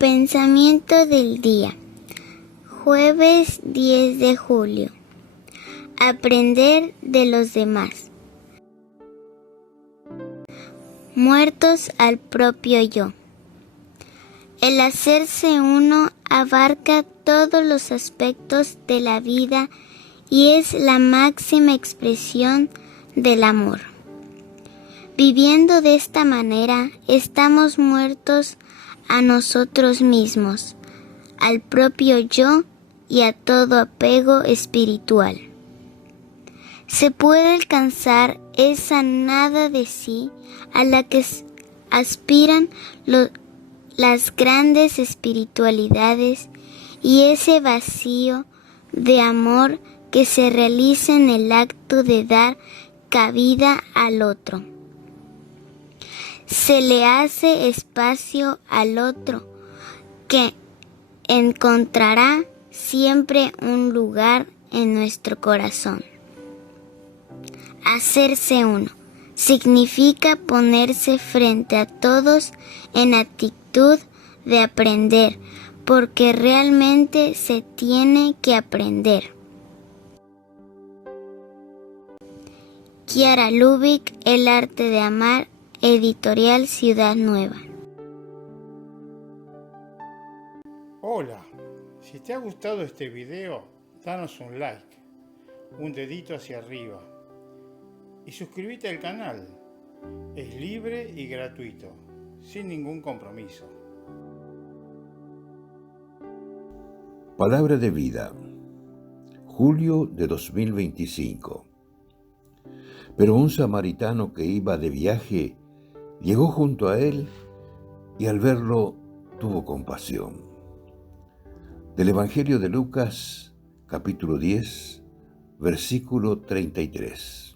Pensamiento del día, jueves 10 de julio. Aprender de los demás. Muertos al propio yo. El hacerse uno abarca todos los aspectos de la vida y es la máxima expresión del amor. Viviendo de esta manera, estamos muertos a nosotros mismos, al propio yo y a todo apego espiritual. Se puede alcanzar esa nada de sí a la que aspiran las grandes espiritualidades y ese vacío de amor que se realiza en el acto de dar cabida al otro. Se le hace espacio al otro, que encontrará siempre un lugar en nuestro corazón. Hacerse uno significa ponerse frente a todos en actitud de aprender, porque realmente se tiene que aprender. Chiara Lubich, El arte de amar, Editorial Ciudad Nueva. Hola, si te ha gustado este video, danos un like, un dedito hacia arriba y suscríbete al canal. Es libre y gratuito, sin ningún compromiso. Palabra de vida, julio de 2025. Pero un samaritano que iba de viaje llegó junto a él y al verlo tuvo compasión. Del Evangelio de Lucas, capítulo 10, versículo 33.